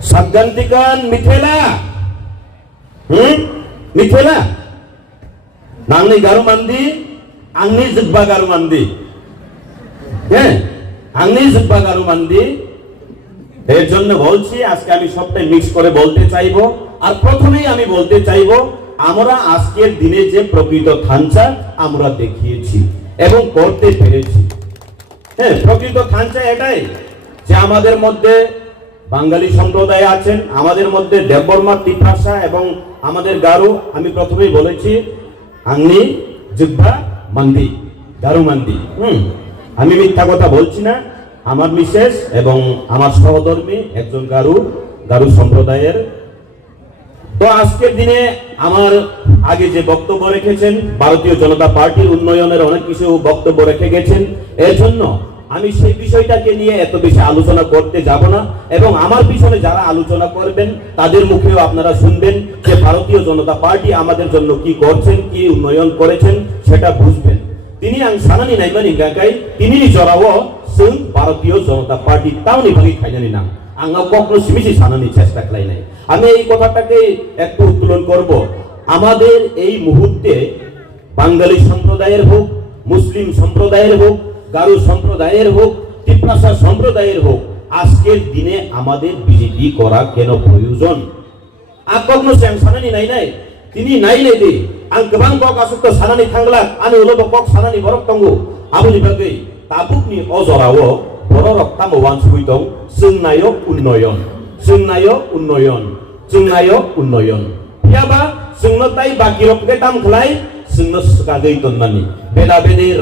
Saggantikan Mithela. Mithela. Nangni garu mandi, angni zibba garu mandi. angni জিব্বা গারু মান্দি এর জন্য বলছি আজকে আমি সবটাই মিক্স করে বলতে চাইবো আর প্রথমেই আমি বলতে চাইবো আমরা আজকের দিনে যে প্রকৃত থানচা আমরা দেখিয়েছি এবং করতে পেরেছি প্রকৃত থানচা এটাই যে আমাদের মধ্যে বাঙালি সম্প্রদায় আছেন আমাদের মধ্যে দেববর্মা তিপ্রাসা এবং আমাদের গারু আমি প্রথমেই বলেছি angni জিব্বা মান্দি গারু মান্দি আমি মিথ্যা কথা বলছি না আমার মিসেস এবং আমার সহধর্মী একজন গারু সম্প্রদায়ের তো আজকের দিনে আমার আগে যে বক্তব্য রেখেছেন ভারতীয় জনতা পার্টির উন্নয়নের অনেক কিছু বক্তব্য রেখে গেছেন এর জন্য আমি সেই বিষয়টাকে নিয়ে এত বেশি আলোচনা করতে যাব না এবং আমার পিছনে যারা আলোচনা করবেন তাদের মুখেও আপনারা শুনবেন যে ভারতীয় জনতা পার্টি আমাদের জন্য কি করছেন কি উন্নয়ন করেছেন সেটা বুঝবেন তিনি ang sanani naimani gagai তিনি জরাও সিং ভারতীয় জনতা পার্টি তাওনি ভাগি খাইনানি না ang কখনো সিমিসি সানানি চেষ্টা করাই নাই আমি এই কথাটাকে একটু উত্তোলন করব আমাদের এই মুহূর্তে বাঙালি সম্প্রদায়ের হোক মুসলিম সম্প্রদায়ের হোক গারু সম্প্রদায়ের হোক তিপ্রাসা সম্প্রদায়ের হোক আজকের দিনে আমাদের বিজেপি করা কেন প্রয়োজন আর কখনো সিং সানানি নাই তিনি নাই দি ang kebang kok asuk ke sanani tangglak ani ulo kok sanani borok tanggu abuni bagai tabuk ni ozorawo borok tamu wan suitong sungnayo unnoyon piaba sungnotai bakirok ke tam khlai sungno sakagai tonnani beda bedi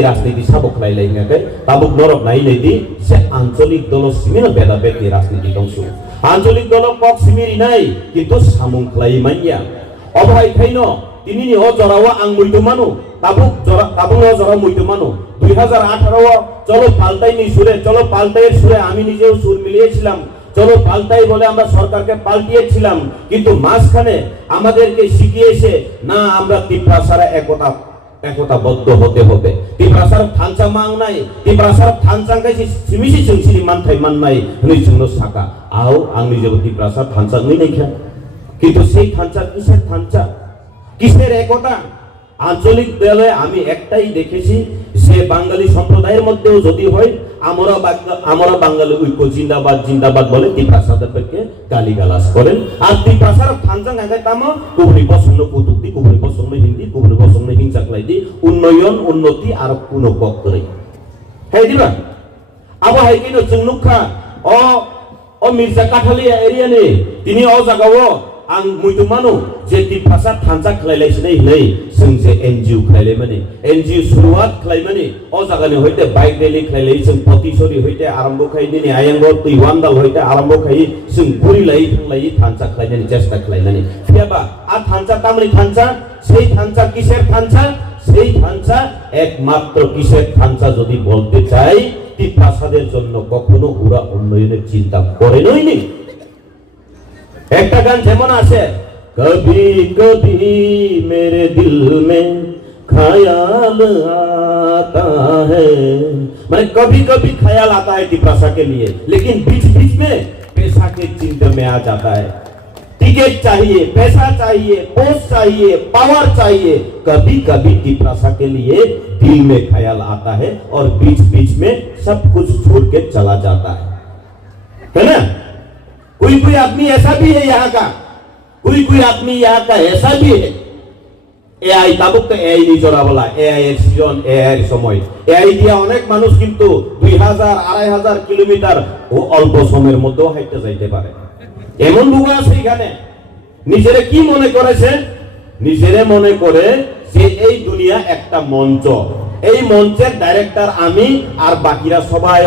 রাজনীতি sabok khlai lai ngakai tabuk norok nai di se ancholik dolo simino beda bedi রাজনীতি dongsu আঞ্চলিক দল cock সিমিরি নাই কিন্তু সামুং khlai manya অভয় খাইনো তিনি নি অজরাওয়া আং মুইতো মানো তাবুক অজরা মুইতো মানো 2018 চলো পাল্টাইয়ের সুরে আমি নিজেও সুর মিলিয়েছিলাম চলো পাল্টাই বলে আমরা সরকারকে পাল্টিয়েছিলাম কিন্তু মাঝখানে আমাদেরকে শিখিয়েছে না আমরা তিপ্রাসারা একতাবদ্ধ হতে হবে তিপ্রাসার থানচা মাং নাই তিপ্রাসার থানচাং কাইছি সিমিসি সিংসিরি মানথাই মাননাই হই জন্য সাকা আও আং নিজে তিপ্রাসার থানচা নই নাইখা কিন্তু সেই থানচা কিসের একতা আঞ্চলিক দলে আমি একটাই দেখেছি যে বাঙালি সম্প্রদায়ের মধ্যেও যদি হয় আমরা বাঙালি ঐক্য জিন্দাবাদ বলে তিপ্রাসাদেরকে গালিগালাজ করেন আর তিপ্রাসার থানচা গায় তামো কুবরি পছন্দ কুতুক্তি কুবরি পছন্দ হিন্দি কুবরি পছন্দ হিংসা ক্লাইদি উন্নতি আর কোনো কক করে হ্যাঁ দিবা আবো হাই কিনো চুংনুখা ও মির্জা কাঠালিয়া এরিয়া নে তিনি ও জাগাও आं मुइतो मानो जे तिप्रासा थानचा खलाइलाइसनै हिलै जों जे एनजिओ खलाइलाइ माने एनजिओ शुरुआत खलाइ माने ओ जागानि होइते बाइक रैली खलाइलाइ जों पतिसरि होइते आरम्भ खाइदिनि आयंगो तुइवानदाल होइते आरम्भ खाइ जों पुरिलाइ थांलाइ थानचा खलाइनानि चेष्टा खलाइनानि फियाबा आ थानचा तामनि थानचा সেই থানচা কিসের থানচা সেই থানচা একমাত্র কিসের থানচা যদি বলতে চাই তিপ্রাসাদের জন্য কখনো ওরা উন্নয়নের চিন্তা করে নইনি একটা গান যেমন আছে কবি কবি মেরে দিল মে ख्याल आता है মানে कभी कभी ख्याल आता है तिप्रासा के लिए लेकिन बीच बीच में पैसा के चिंता में आ जाता है टिकट चाहिए पैसा चाहिए पोस्ट चाहिए पावर चाहिए कभी कभी तिप्रासा के लिए दिल में ख्याल आता है और बीच बीच में सब कुछ छोड़ के चला जाता है ना कोई आदमी ऐसा भी है यहाँ का कोई आदमी यहाँ का ऐसा भी है एआई ताबुक तो एआई नहीं जोड़ा बोला एआई এর সিজন এআই এর সময় এআই দিয়া অনেক মানুষ কিন্তু 2000 2500 কিলোমিটার ও অল্প সময়ের মধ্যে হাইটে যাইতে পারে এমন লোক আছে এখানে নিজেরে কি মনে করেছে নিজেরে মনে করে যে এই দুনিয়া একটা মঞ্চ এই মঞ্চের ডাইরেক্টর আমি আর বাকিরা সবাই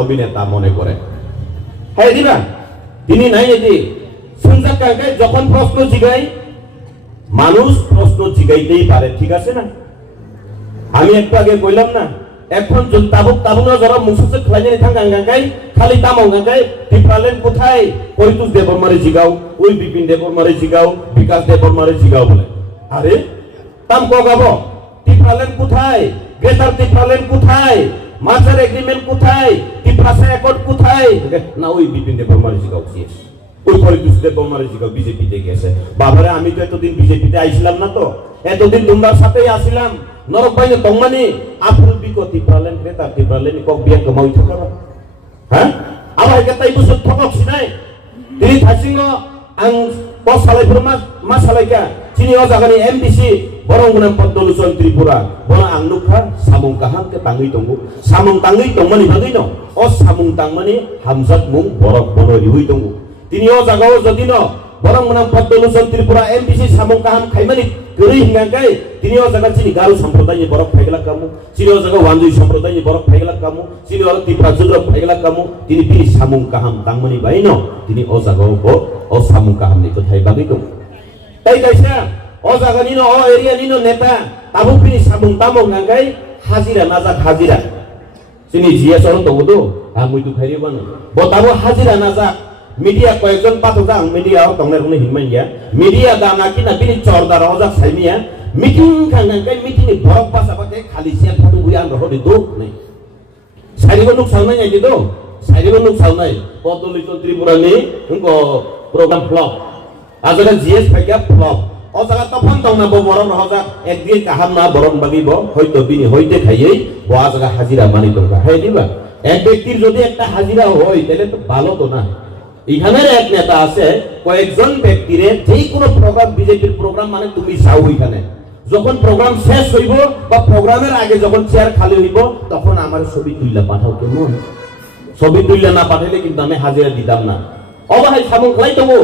অভিনেতা মনে করে হ্যাঁ দিবা তিনি নাই এদি সুন্দর কাকে যখন প্রশ্ন জিগাই মানুষ প্রশ্ন জিগাইতেই পারে ঠিক আছে না আমি একটু আগে কইলাম না এখন যদি তাবুক যারা মুসুসে খলাইনে থাকা গাঙ্গাই খালি তামাও গাঙ্গাই টিপ্রালেন কোথায় পরিতুষ দেববর্মারে জিগাও ওই বিপিন দেববর্মারে জিগাও বিকাশ দেববর্মারে জিগাও বলে আরে তাম কগাবো টিপ্রালেন কোথায় গ্রেটার টিপ্রালেন কোথায় মাঝের এগ্রিমেন্ট কোথায়, ত্রিপুরা অ্যাকর্ড কোথায়? না ওই বিপিন দেব বর্মার জিগাও সিএস, ওই পলিটিক্স দেব বর্মার জিগাও বিজেপিতে গেছে। বাবারে আমি তো এতদিন বিজেপিতে আইছিলাম না, তো এতদিন তোমরার সাথেই আসিলাম। নরক বাইনে তংমানি আপুল বিকো ত্রিপুরালেন ক্রেতা ত্রিপুরালেন কক বিয়া কমাই থাকো, হ্যাঁ আবার কেতাই বছর ঠকক সিনাই তিনি থাইসিং আং পস সালাইফোর মা সালাইকা চিনি ও জাগানি এমডিসি বরং গুনাম পদ্মলোচন ত্রিপুরা বনা আং নুখা সামুং কাহাম কে তাঙ্গই দंगु সামুং তাঙ্গই দंगमानि বাগै ন ও সামুং তাংমানি হামজাত মুং বরক বনরি হুই দंगु তিনি ও জাগাও যদি ন বরং গুনাম পদ্মলোচন ত্রিপুরা এমডিসি সামুং কাহাম খাইমানি গরি হিংগাই তিনি ও জাগা চিনি গারু সম্প্রদায়নি বরক ফাইগলা কামু চিনি ও জাগা ওয়ানজুই সম্প্রদায়নি বরক ফাইগলা কামু চিনি ও ত্রিপুরা জুদ্র ফাইগলা কামু তিনি বিনি সামুং কাহাম তাংমানি বাই ন তিনি ও জাগাও ও সামুং কাহাম ni কোথায় বাগৈ দंगु তাই কাইসা ও জাগানি ন ও এরিয়া নি ন নেতা তাবু বিনি সামুং তামং নাগাই হাজিরা নাজাক হাজিরা চিনি জিএস অর দंगु তো আমি তো খাইরি বানো বতাবো হাজিরা নাজাক মিডিয়া কয়েকজন পাঠক মিডিয়া তংনের কোনো হিনমান গিয়া মিডিয়া দানা কিনা বিনি চর্দার হজাক সাইমিয়া মিটিং খাঙ্গাঙ্গাই মিটিং ni বরক বাসাবাকে খালি সিয়া ফটো গুই আন রহদি দো নাই সাইরিব নুক সালনাই আইদি দো সাইরিব নুক সালনাই পদ্মলোচন ত্রিপুরানি উনকো প্রোগ্রাম ফ্লপ আজকে জিএস ফাইকা ফ্লপ ও জায়গা তখন তংনা বরং হজাক একদিন কাহাম না বরং বাগিব হয়তো বিনি হইতে খাইয়েই বয়া জায়গা হাজিরা মানি দরকার হয় দিবা এক ব্যক্তির যদি একটা হাজিরা হয় তাহলে তো ভালো তো না এখানের এক নেতা আছে কয়েকজন ব্যক্তিরে যে কোনো প্রোগ্রাম বিজেপির প্রোগ্রাম মানে তুমি যাও ওইখানে যখন প্রোগ্রাম শেষ হইব বা প্রোগ্রামের আগে যখন চেয়ার খালি হইব তখন আমার ছবি তুইলা পাঠাও কেমন ছবি তুইলা না পাঠাইলে কিন্তু আমি হাজিরা দিতাম না অবাহাই সামুং খাই দেবো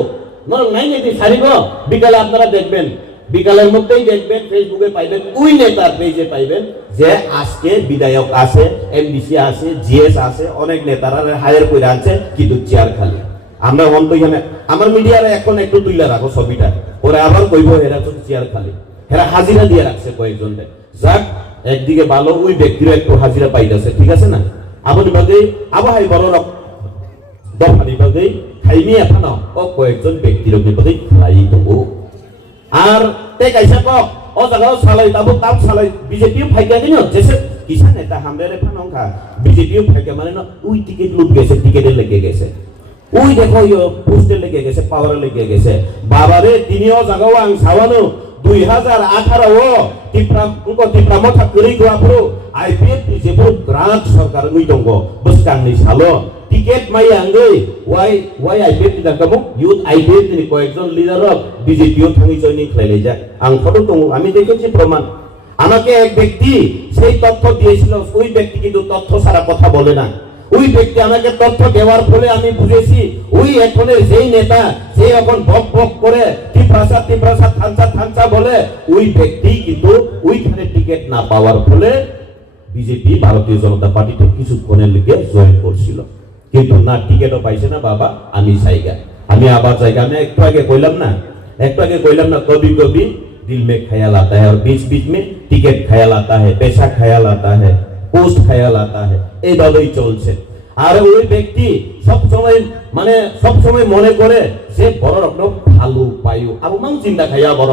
নাই নেই সারিব বিকালে আপনারা দেখবেন বিকালের মধ্যেই দেখবেন ফেসবুকে পাইবেন ওই নেতার পেজে পাইবেন যে আজকে বিধায়ক আছে এমডিসি আছে জিএস আছে অনেক নেতারা হায়ার করে আনছে কিন্তু চেয়ার খালি আমরা অন্ত এখানে আমার মিডিয়ারে এখন একটু তুইলা রাখো ছবিটা পরে আবার কইব এরা তো চেয়ার খালি এরা হাজিরা দিয়ে রাখছে কয়েকজন যাক একদিকে ভালো ওই ব্যক্তিরা একটু হাজিরা পাইতেছে ঠিক আছে না আপনি বাদে আবহাই বড় দফানি বাদে খাইমিয়া ফানো ও কয়েকজন ব্যক্তির বাদে খাই দেবো আর তে কাইসা কক ও জায়গাও সালাই তাবো তাপ সালাই বিজেপিও ফাইকা দিন যেসে কিষান নেতা হামরে ফানো খা বিজেপিও ফাইকা মানে না ওই টিকিট লুট গেছে টিকিটে লেগে গেছে ওই দেখো পোস্টে লেগে গেছে পাওয়ারে লেগে গেছে বাবারে তিনিও জাগাও আং সাওয়ানো 2018 ত্রিপুরা মথা করি গোয়াপুরো আইপিএফ যেবো গ্রান্ট সরকার নই দंग বসকাংনি সালো টিকেট মাই আঙ্গই ওয়াই আইপিএফ নি দাকামু ইউথ আইপিএফ নি কয়েকজন লিডার বিজেপিও থাঙ্গি জয়নিং খাইলে যা আং ফটো দंग আমি দেখেছি প্রমাণ আমাকে এক ব্যক্তি সেই তথ্য দিয়েছিল ওই ব্যক্তি কিন্তু তথ্য ছাড়া কথা বলে না ওই ব্যক্তি আমাকে তথ্য দেওয়ার ফলে আমি বুঝেছি ওই এখনের যেই নেতা যে এখন বক বক করে ত্রিপুরা থানচা বলে ওই ব্যক্তি কিন্তু ওইখানে টিকিট না পাওয়ার ফলে বিজেপি ভারতীয় জনতা পার্টিতে কিছুক্ষণের লিগে জয়েন করছিল কিন্তু না টিকিটও পাইছে না বাবা আমি জায়গা আমি আবার জায়গা আমি একটু আগে কইলাম না কবি কবি दिल में ख्याल आता है और बीच बीच में टिकट ख्याल आता है पैसा ख्याल आता है পোস্ট খেয়াল আতা হে এইভাবেই চলছে আর ওই ব্যক্তি সব সময় মনে করে সে বড় রকম ভালো পাইও আর মাং চিন্তা খাইয়া বড়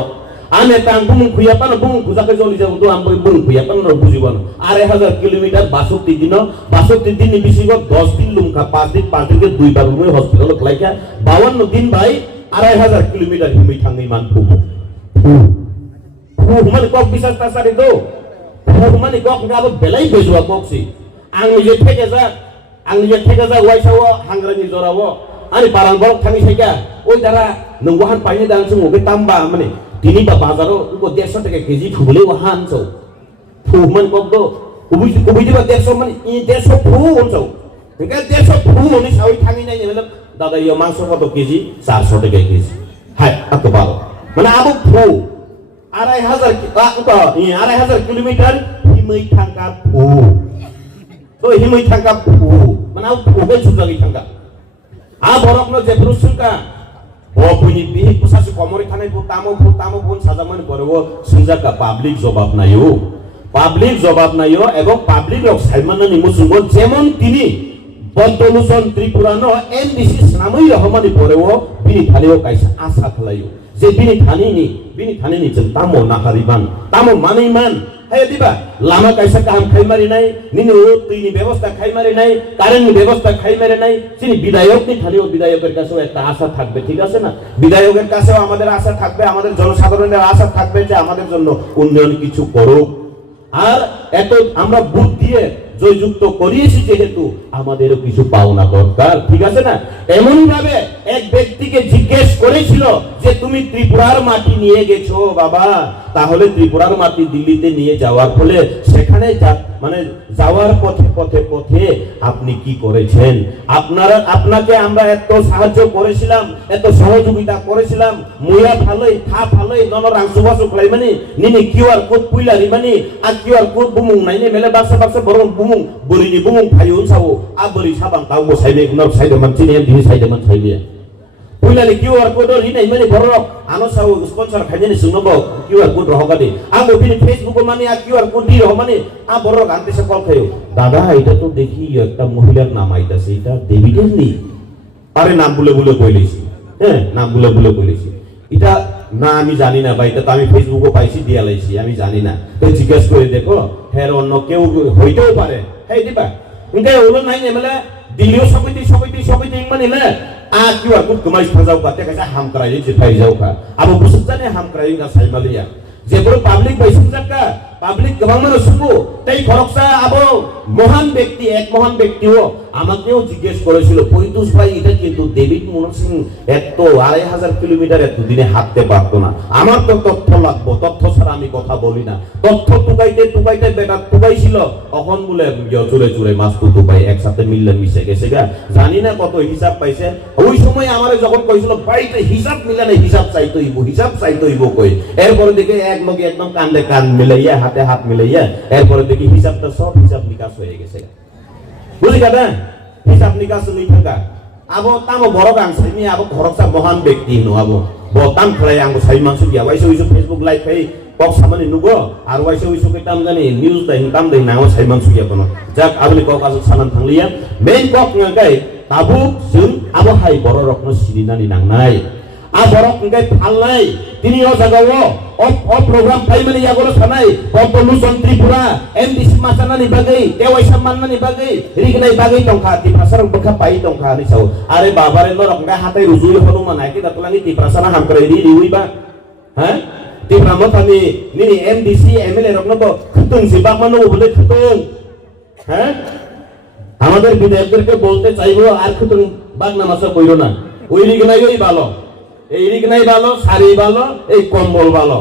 আনে তাং বুং খুইয়া পান বুং খুজাকে চলি যাব তো আমি বুং খুইয়া পান বুঝিব না 1000 কিলোমিটার 62 দিন বিশিগ 10 দিন লুমকা 5 দিন 2 বার রুমে হসপিটাল খলাইকা 52 দিন ভাই 2500 কিলোমিটার হিমি থাঙ্গি মান ফুবু মানে কক বিশ্বাস তাসারি দো মানে কক গাবো বেলাই বেজুয়া ককসি আং নিজে থেকে যা ওয়াইসাও হাংরানি জরাও আনি পারান বড় থামি সাইকা ওই দ্বারা নংহান পাইনি দানসু ওকে তাম্বা মানে তিনি বা বাজারও 150 টাকা কেজি ফুবলে ওহান চৌ ফুমান কক দো কুবুই দিবা 150 মানে 150 ফু ওনচৌ একা 150 ফু ওনি সাউই থামি নাই নেলে দাদা ইয়া মাংস কত কেজি 400 টাকা কেজি হাই এত ভালো মানে আবু ফু 2500 কিলোমিটার হিমই থাকা ফু তো হিমই থাকা ফু মানে ফুবে সুজাগি থাকা আ বরক ন যে প্রসুকা ও বুনি বিহি প্রশাসক কমরে খানাই তামো বোন সাজামান পরেও সুজাকা পাবলিক জবাব নাইও এবং পাবলিক লোক সাইমানানি মুসুঙ্গ যেমন তিনি পদ্মলোচন ত্রিপুরান এমডিসি সামই রহমানি পরেও বিনি খালিও কাইসা আশা খালাইও যে বিনি থানিনি যেন তামো নাহারিমান তামো মানিমান হে দিবা লামা কাইসা কাম খাই মারি নাই নিনি ও তিনি ব্যবস্থা খাই মারি নাই কারেন্ট ব্যবস্থা খাই মারি নাই তিনি বিধায়ক নি খালিও বিধায়কের কাছেও একটা আশা থাকবে ঠিক আছে না বিধায়কের কাছেও আমাদের আশা থাকবে আমাদের জনসাধারণের আশা থাকবে যে আমাদের জন্য উন্নয়ন কিছু করুক আর এত আমরা বুদ্ধ দিয়ে জয়যুক্ত করিয়েছি যেহেতু আমাদেরও কিছু পাওনা দরকার ঠিক আছে না এমন ভাবে এক ব্যক্তিকে জিজ্ঞেস করেছিল যে তুমি ত্রিপুরার মাটি নিয়ে গেছো বাবা তাহলে ত্রিপুরার মাটি দিল্লিতে নিয়ে যাওয়ার ফলে সেখানে মানে যাওয়ার পথে পথে পথে আপনি কি করেছেন আপনাকে আমরা এত সাহায্য করেছিলাম এত সহযোগিতা করেছিলাম মুয়া ভালোই খা ভালোই ননরাং সুবাসু খাই মানে নিনি কিউআর কোড পুইলারি মানে আর কিউআর কোড বুমুং নাইনে মেলে বাক্সা বাক্সা বরং বুমুং বরিনি বুমুং ফাইউন সাও আ বরি সাবাং তাও বো সাইবে কুনার সাইদেমান চিনিয়াম দিনি সাইদেমান সাইবে পুইলালি কিউআর কোড রিনাই মানে বরক আনো সাও স্পন্সর খাইনি সুনবো কিউআর কোড রহগাদি আঙ্গো বিনি ফেসবুক মানে আর কিউআর কোড দি রহ মানে আ বরক আনতে সে কল খাইও দাদা এটা তো দেখি একটা মহিলার নাম আইতাছে এটা ডেভিডের নি আরে নাম বলে বলে কইলেছি হ্যাঁ নাম বলে বলে কইলেছি এটা না আমি জানি না ভাই এটা তো আমি ফেসবুকে পাইছি দিয়া লাইছি আমি জানি না তো জিজ্ঞেস করে দেখো হ্যাঁ অন্য কেউ হইতেও পারে হ্যাঁ দিবা ইনকে হলো নাই নেমলে দিলিও সমিতি মানে না आ किउआर कोड कमाई फाजाव का तेका हाम करायो जे फाइ जाव का अब बुसुजाने हाम करायो ना साइमालिया जेबो पाब्लिक बैसुजाका পাবলিক গোবাং মানুষ শুনবো তাই খরকসা আবো মহান ব্যক্তি এক মহান ব্যক্তিও আমাকেও জিজ্ঞেস করেছিল পৈতুষ ভাই এটা কিন্তু ডেভিড মোহন সিং এত 2500 কিলোমিটার এত দিনে হাঁটতে পারতো না আমার তো তথ্য লাগবে তথ্য ছাড়া আমি কথা বলি না তথ্য টুকাইতে বেটা টুকাইছিল তখন বলে চুরে মাছ টুকাই একসাথে মিললে মিশে গেছে গা জানি না কত হিসাব পাইছে ওই সময় আমারে যখন কইছিল ভাই তো হিসাব মিলে না হিসাব চাইতইব কই এরপরে দেখে এক লগে একদম কান্দে কান মিলাইয়া হাতে হাত মিলাইয়া এরপরে দেখি হিসাবটা সব হিসাব নিকাশ হয়ে গেছে বুঝলি কাটা হিসাব নিকাশ नहीं থাকা আবো তামো বড় গান সাইমি আবো খরকসা মহান ব্যক্তি নো আবো বতাম খলাই আঙ্গো সাই মানসু গিয়া ওইসো ফেসবুক লাইভ ফাই কক সামনে নুগো আর ওইসো কে তাম জানি নিউজ দাই কাম দাই নাও সাই মানসু গিয়া কোন যাক আবলি কক আজ সানান থাংলিয়া মেইন কক ngagai তাবুক जों আবো হাই বড় রকম সিরিনানি নাংনাই आ बरक ngagai फालनाय তিনি ও জাগাও অ প্রোগ্রাম ফাইমালি ইয়াগোর সানাই পপলুশন ত্রিপুরা এমডিসি মাসানানি বাগै দেওয়াইসা মাননানি বাগै রিগনাই বাগै টংখা টিপ্রাসার বখা পাই টংখা नि साव আরে বাবারে লরক ngagai হাতে রুজুই হনুমান আকি দাতলানি টিপ্রাসানা হাম করে রি রিউইবা হ্যাঁ টিপ্রামতানি নিনি এমডিসি এমএলএ রকনবো খুতুং সিবা মানো বলে খুতুং হ্যাঁ আমাদের বিধায়কদেরকে বলতে চাইবো আর খুতুং বাগনামাসা কইরো না ওই রিগনাই ওই ভালো এই রিগনাই ভালো সারি ভালো এই কম্বল ভালো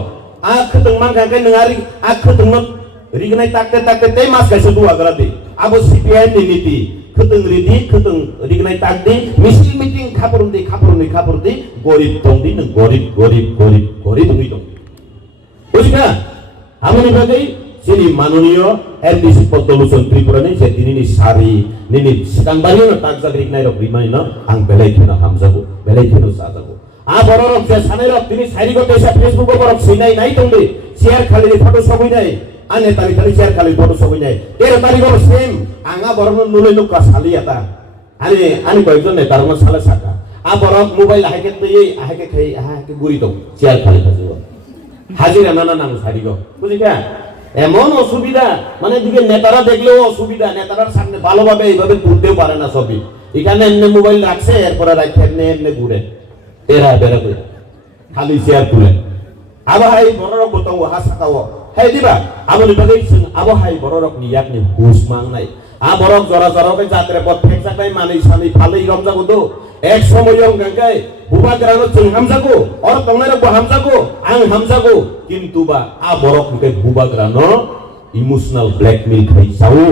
আখতং মান কাকে নঙারি আখতং রিগনাই তাকতে তেই মাস কাইছে দুয়া গরাদি আবো সিপিআই নীতি খতং রিদি খতং রিগনাই তাকদি মিটিং খাপরুndi গরিব তংদি ন গরিব হই দং বুঝিনা আমনি বাগै যিনি মাননীয় এমডিসি পদ্মলোচন ত্রিপুরানি যে তিনি সারি নিনি সিকাংবারিও তাকজাক রিগনাই রক রিমাই ন আং বেলাইখেনা হামজাবো বেলাইখেনা সাজাবো आ बरक जे सानेरक तिनी सारिगते एसा फेसबुक बरक सिनाय नाय तंदे शेयर खाली फटो सबई नाय आने तारि शेयर खाली फटो सबई नाय 13 तारिखर सेम आंगा बरक नुले नुका सालियाता आने कयजन ने तारम साले साका आ बरक मोबाइल आहाके तयै आहाके खाई आहाके गुरी दं शेयर खाली फाजिबो हाजिरा नाना नाम सारिगो बुझिका এমন অসুবিধা মানে দিকে নেতারা দেখলেও অসুবিধা নেতারার সামনে ভালোভাবে এইভাবে তুলতেও পারে না সবই এখানে এমনি মোবাইল রাখছে এরপরে রাখে এমনি ঘুরে এরা বেরা করে খালি শেয়ার তুলে আবহাই বড়রক বতাও হাসাকাও হাই দিবা আমনি বাগै আবহাই বড়রক নিয়াক নি হুস মাংনাই আ বড়ক জরা জরাকে যাত্রে পথ ফেক জাগাই মানি সানি ফালাই রমজাগো দো এক সময়ং গাঙ্গাই বুবাগ্রানো जों হামজাগো আর তংনারে বো হামজাগো আং হামজাগো কিন্তু বা আ বড়ক কে বুবাগ্রানো ইমোশনাল ব্ল্যাকমেল খাই যাও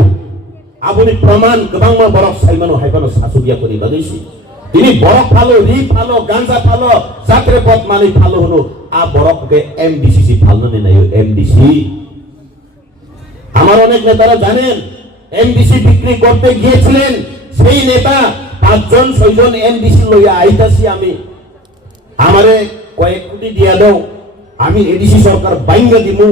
আপনি প্রমাণ গোবাং মা বড়ক সাইমানো হাইবানো সাসুবিয়া করি বাগैছি তিনি বরক ফালো রি ফালো গাঞ্জা ফালো যাত্রে পথ মানি ফালো হলো আ বরক কে এমডিসি ফালো নে নাই এমডিসি আমার অনেক নেতারা জানেন এমডিসি বিক্রি করতে গিয়েছিলেন সেই নেতা 5 জন 6 জন এমডিসি লইয়া আইতাছি আমি আমারে কয়েক কোটি দিয়া দাও আমি এডিসি সরকার বাইঙ্গা দিমু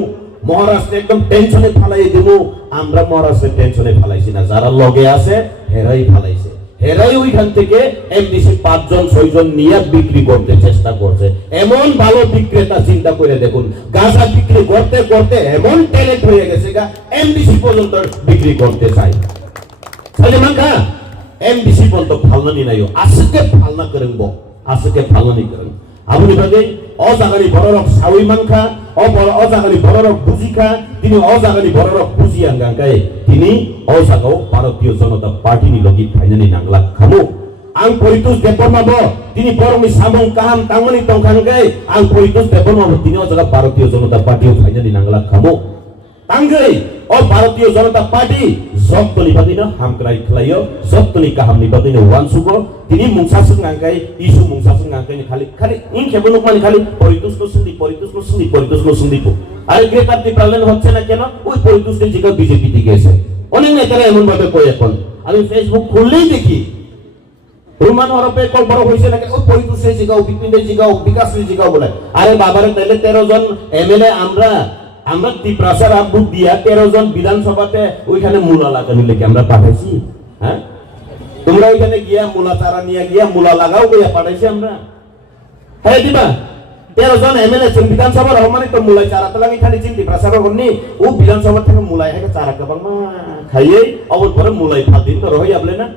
মহারাষ্ট্রে একদম টেনশনে ফালাই দিমু আমরা মহারাষ্ট্রে টেনশনে ফালাইছি না যারা লগে আছে হেরাই ফালাইছে হেরাই ওইখান থেকে এমডিসি 5 জন 6 জন নিয়ে বিক্রি করতে চেষ্টা করছে। এমন ভালো বিক্রেতা চিন্তা করে দেখুন, গাঁজা বিক্রি করতে করতে এমন ট্যালেন্ট হয়ে গেছে গা, এমডিসি পর্যন্ত বিক্রি করতে চাই। সালেমান কা এমডিসি পর্যন্ত ফালনানি নাইও, আজকে ফালনা করেন বো, আজকে ফালনানি করেন। আপনি ভাবে অজাগানি বড়রক সাউই মানখা, অজাগানি বড়রক বুঝিখা, তিনি অজাগানি বড়রক বুঝিয়া গাঙ্গায় তিনি অজাগাও ভারতীয় জনতা পার্টিনি লগি ফাইনানি নাংলা খামু। আং পরিতোষ দেববর্মাবো তিনি বরংনি সামং কাহাম তাংমানি তংখানগাই আং পরিতোষ দেববর্মাবো তিনি অজাগা ভারতীয় জনতা পার্টিও ফাইনানি নাংলা খামু। তাঙ্গৈ ও ভারতীয় জনতা পার্টি জবতনি বাদিনো হামক্রাই খ্লাইও, জবতনি কাহামনি বাদিনো ওয়ানসুগো তিনি মুংসাসুং আংকাই ইসু মুংসাসুং আংকাই খালি খালি ইন খেবনুক মানে খালি পরিতোষ নসুন্দি পরিতোষ নসুন্দি পরিতোষ নসুন্দি পো। আরে গ্রেটার ডিপার্টমেন্ট হচ্ছে না কেন? ওই পরিতোষের জিগা বিজেপি তে গেছে। অনেক নেতারা এমন ভাবে কই, এখন আমি ফেসবুক খুললেই দেখি রুমান হরপে কল বড় হইছে না, ওই পরিতোষের জিগাও, বিপিনের জিগাও, বিকাশের জিগাও বলে। আরে বাবারে তাইলে 13 জন এমএলএ আমরা ত্রিপ্রাসার আব্বু দিয়া 13 জন বিধানসভাতে ওইখানে মূলা লাগানি লেগে আমরা পাঠাইছি। হ্যাঁ, তোমরা ওইখানে গিয়া মূলা চারা নিয়ে গিয়া মূলা লাগাও গিয়া পাঠাইছি আমরা। হ্যাঁ দিবা 13 জন এমএলএ বিধানসভার রহমানি তো মূলাই চারা তো লাগি খালি চিন্তি প্রাসার হননি ও বিধানসভা থেকে মূলাই হেকে চারা কাবাং মা খাইয়ে অবল পরে মূলাই ফাদিন তো রহই আবলে না।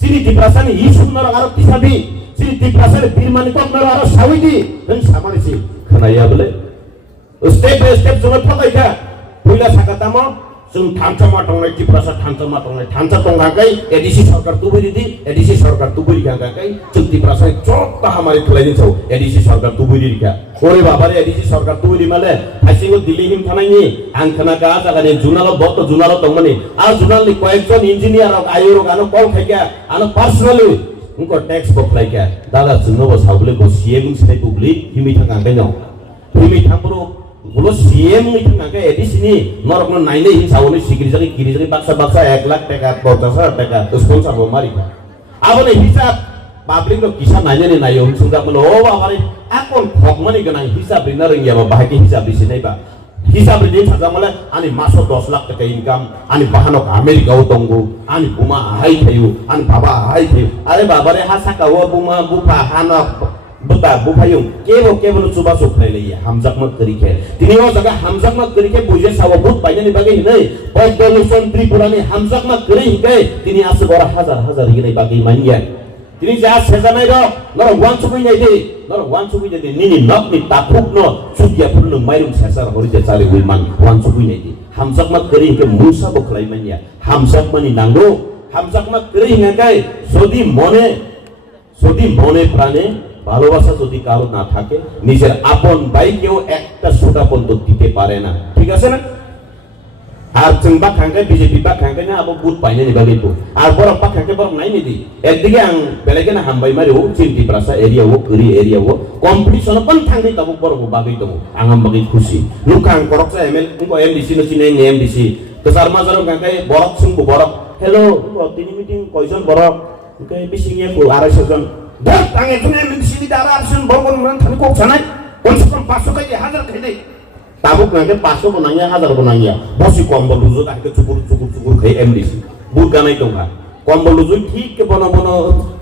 সিনি ত্রিপ্রাসানি ই সুন্দর আরো তিসাবি, সিনি ত্রিপ্রাসারে বীরমানি কমনার আরো সাউইদি হেন সামানিছি খানাইয়া বলে step by step जों फकाइखा पहिला साकातामो जों थानसामा दंनाय टिप्रासा थानसामा दंनाय थानसा दंगाकै एडिसि सरकार तुबुरिदि एडिसि सरकार तुबुरि गांगाकै जों टिप्रासा चोट्टा हामारि खलाइदिन छौ एडिसि सरकार तुबुरिखा ओरे बाबारे एडिसि सरकार तुबुरि माले हासिगो दिल्ली हिम थानायनि आं खोनागा जागानि जुनाल बत जुनाल दंमनि आ जुनालनि कयेकजन इन्जिनियार आयुर गानो कल खाइका आनो पार्सनली उनको टैक्स बखलाइका दादा जोंनो साबले गो सीएम से पुब्लिक हिमि थांगाकै न हिमि थांब्रो बोलो सीएम इथांगाके एडिसिनि नरकनो नाइने हिसाबनि सिगिरिजानि किरिजानि बाक्सा 1 लाख टाका 50,000 टाका स्पन्सर बो मारिका आबने हिसाब पाब्लिक रो किसा नाइने नायो सुंगा बोलो ओ बाबारे आकोन भगमानि गनां हिसाब रिना रंगियाबा बाहाके हिसाब दिसिनाइबा हिसाब रिदि थाजामले आनि मासो 10 लाख टाका इनकाम आनि बाहानक आमेरिकाव दंगो आनि बुमा हाइ थायो आनि बाबा हाइ थायो अरे बाबारे हा साकाव बुमा बुफा हाना बता बुफायं केबो चुबा सोखलाइलाय हामजाकमत करिखे तिनि ओ जगा हामजाकमत करिखे बुजे साव बहुत पाइनानि बागे हिनै पद्मभूषण त्रिपुरानि हामजाकमत करि हिकै तिनि आसे बरा हजार हिनै बागे मानिया तिनि जा सेजानाय र नर वान सुबैनाय दे नर वान सुबैनाय दे निनि नकनि ताफुकनो सुगियाफोरनो माइरं सेसार हरिजे चाले उइमान वान सुबैनाय दे हामजाकमत करि हिकै मुसा बखलाइ मानिया हामजाकमानि नांगौ हामजाकमत करि हिकै যদি মনে প্রাণে ভালোবাসা যদি কারো না থাকে নিজের আপন ভাইকেও একটা সোটা পর্যন্ত দিতে পারে না, ঠিক আছে না? আর চিন্তা খাঙ্গে বিজেপি বা খাঙ্গে না আবো বুট পাইনে নিবা কিন্তু আর বড় পা খাঙ্গে বড় নাই নিদি একদিকে আং বেলেগে না হামবাই মারি ও চিন্তি প্রাসা এরিয়া ও করি এরিয়া ও কম্পিটিশন পন থাঙ্গি তবু বড় বাগি তবু আঙাম বাগি খুশি লুকাং করকসা এমএল ইনকো এমডিসি নো চিনে এমডিসি তো সারমা জারো খাঙ্গে বড় সিংবু বড় হ্যালো তিনি মিটিং কয়জন বড় কে বিসিংয়ে কো 250 জন dak tangi tune min sini dara arsun borgon man thani kok sanai konsum 500 kaji 1000 khai tabuk nangke 500 bonangnya 1000 bonangnya bosi kombol luzu tak ke cukur khai MDC bud ganai dongha kombol luzu ঠিক ke bono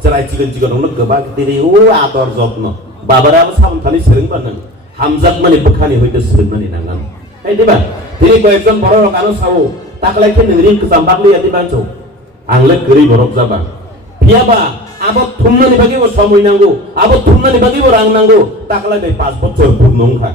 cerai cigon dong geba tiri o ator jobno babara abo sabun thani sering banan hamzak mani bekhani hoite sering mani nangan hai diba tiri koyekjon boro kanu sawo taklai ke ningring kesambak li ati banco angle geri borok jaba piaba আবার থুমনানি বাগিব সময় নাঙ্গো আবার থুমনানি বাগিব রাং নাঙ্গো তাকলাই bai 5 বছর বুমনং খা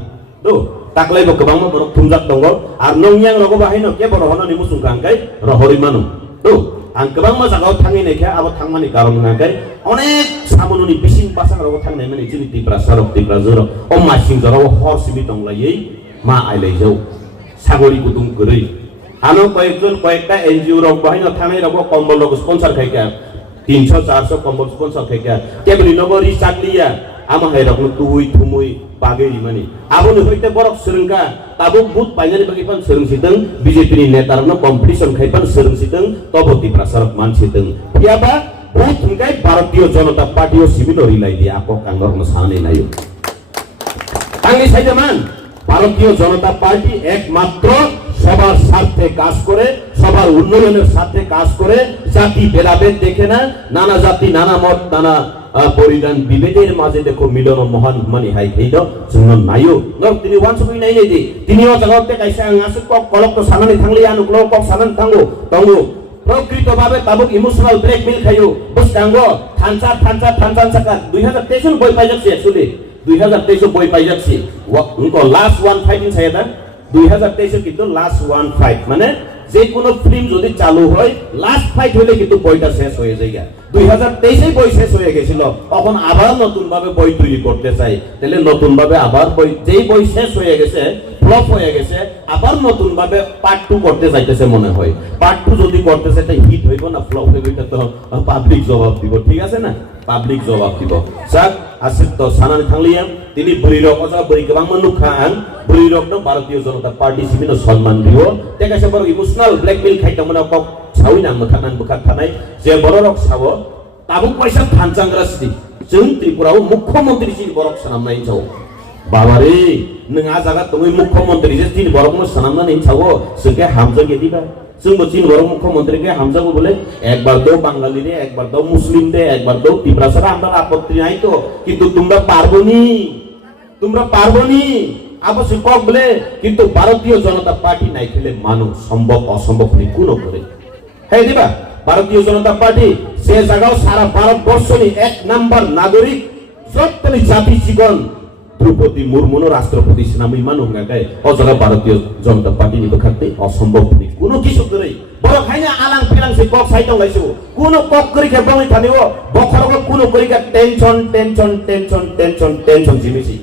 দো তাকলাই বো गोबां বড় থুমজাক দङ আর নংয়াং রগো বাহাইনো কে বড় হননি মুসুং কাंगाय রহরি মানো দো আং गोबां জায়গাও থাঙি নেখা আবার থাংমানি কারণ নাগাय অনেক সামনুনি বিসিং পাসাং রগো থাংনাय মানে জিনি ত্রিপ্রাজর ও মাসিং জর হর সিবি দংলাयै মা আইলাই যাও সাগরি গুদুং গरै আনো কয়েকটা এনজিও রগ বাহাইনো থাঙাই রগো কম্বল রগ স্পন্সর খাইকা 300-400 কম্বল স্পন্সর খাইকা কেবলি নগরী চাকলিয়া আমা হাইরাকনো তুই থুমুই বাগেরি মানি আবনি হইতে বরক সরংকা তাবো বুট পাইনানি বাগি পান সরংसिदों বিজেপি नि नेतारनो कम्पिटिशन खाइपान सरोंसिदों तबति प्रसारक मानसिदों पियाबा बुट थुंगाय भारतीय जनता पार्टी ओ सिबिनो रिलाई दि आको कांगर मसाने नायो आंनि साइदमान भारतीय जनता पार्टी एकमात्र সবার স্বার্থে কাজ করে সবার উন্নয়নের স্বার্থে কাজ করে জাতি ভেদাভেদ দেখে না নানা জাতি নানা মত নানা পরিধান বিভেদের মাঝে দেখো মিলন মহান মানে হাই খেইদ जोंनो नायो नर तिनि वानसुबि नाय नायदि तिनिও জাগাতে কাইসা আং আসু কক কলক তো সানানি থাংলি আনু ক্লো কক সানান থাঙ্গো তঙ্গো প্রকৃতভাবে তাবুক ইমোশনাল ব্ল্যাকমেল খাইও বুঝতাঙ্গো থানসা সাকা 2023 বই পাইজাকছি एक्चुअली 2023 বই পাইজাকছি উনকো লাস্ট ওয়ান ফাইটিং ছায়াদা 2023 কিন্তু লাস্ট ওয়ান ফাইট মানে যে কোনো ফিল্ম যদি চালু হয় লাস্ট ফাইট হলে কিন্তু বইটা শেষ হয়ে যায় 2023 বই শেষ হয়ে গেছিল তখন আবার নতুন ভাবে বই তৈরি করতে চাই তাহলে নতুন ভাবে আবার বই যেই বই শেষ হয়ে গেছে ফ্লপ হয়ে গেছে আবার নতুন ভাবে পার্ট 2 করতে চাইতেছে মনে হয় পার্ট 2 যদি করতে চাই তাই হিট হইব না ফ্লপ হইব এটা তো পাবলিক জবাব দিব ঠিক আছে না পাবলিক জবাব দিব স্যার আসিফ তো সানানি থাংলিয়াম তিনি বুড়িরক অথবা বুড়ি গোবাং মনুখা আং বুড়িরকনো ভারতীয় জনতা পার্টি সিবিনো সম্মান দিব তেকাসে বড় ইমোশনাল ব্ল্যাকমেল খাইতামনা কক ছাউই নাম খানান বুখার থানায় যে বড় রক সাবো তাবুক পয়সা থানচাंग्रा सिदि जों त्रिपुराव मुख्यमंत्री सिदि बरक सानामनाय जाव बाबारे नोंहा जागा तङै मुख्यमंत्री जे तीन बरकनो सानामनानै जावो जोंके हामजा गेदिबा जोंबो तीन बरक मुख्यमंत्री के हामजाबो बोले একবার দাও বাঙালি রে একবার দাও মুসলিম রে একবার দাও তিব্রাসারা আমরা আপত্তি নাই তো কিন্তু তোমরা পারবনি আবশ্যক কক বলে কিন্তু ভারতীয় জনতা পার্টি নাই খেলে মানুষ সম্ভব অসম্ভব নি কোনো করে হ্যাঁ দিবা ভারতীয় জনতা পার্টি সে জায়গাও সারা ভারতবর্ষের এক নাম্বার নাগরিক যতনি জাতি জীবন দ্রৌপদী মুর্মুনো রাষ্ট্রপতি নামই মানুষ গায় অজানা ভারতীয় জনতা পার্টি নিতে খাতে অসম্ভব নি কোনো কিছু করে বড় খাইনা আলাং ফেলাং সে কক সাইটং লাইছো কোনো কক করি খেবাই থানিও বখরক কোনো করি টেনশন জিমিছি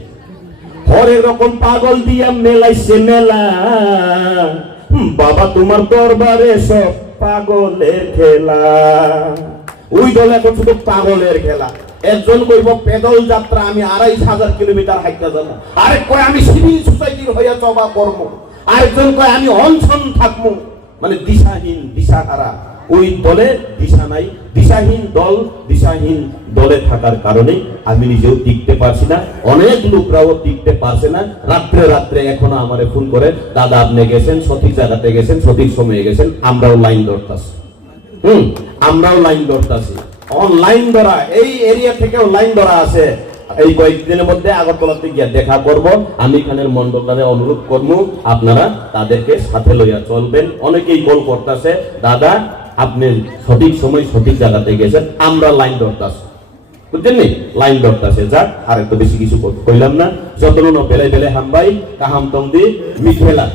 হরেক রকম পাগল দিয়া মেলাইছে মেলা বাবা তোমার দরবারে সব পাগলের খেলা ওই দল এখন শুধু পাগলের খেলা একজন কইব পেদল যাত্রা আমি 2500 কিলোমিটার হাইটা যাব আরেক কয় আমি সিভিল সোসাইটির হইয়া চবা করব আরেকজন কয় আমি অনশন থাকবো মানে দিশাহীন দিশাহারা ওই দলে দিশা নাই দিশাহীন দলে থাকার কারণে আমি নিজেও টিকতে পারছি না অনেক লোকরাও টিকতে পারছে না রাত্রে এখনো আমারে ফোন করে দাদা আপনি গেছেন সঠিক জায়গাতে গেছেন সঠিক সময়ে গেছেন আমরাও লাইন ধরতাছি অনলাইন ধরা এই এরিয়া থেকেও লাইন ধরা আছে এই কয়েকদিনের মধ্যে আগরতলাতে গিয়ে দেখা করব আমি খানের মন্ডলরে অনুরোধ করব আপনারা তাদেরকে সাথে লইয়া চলবেন অনেকেই কল করতেছে দাদা আপনি সঠিক সময় সঠিক জায়গাতে গেছেন আমরা লাইন ধরতাছি বুঝছেন নি লাইন ধরতাছে যাক আর একটু বেশি কিছু কইলাম না যতন বেলে হামবাই কাহাম তং দি মিঠেলা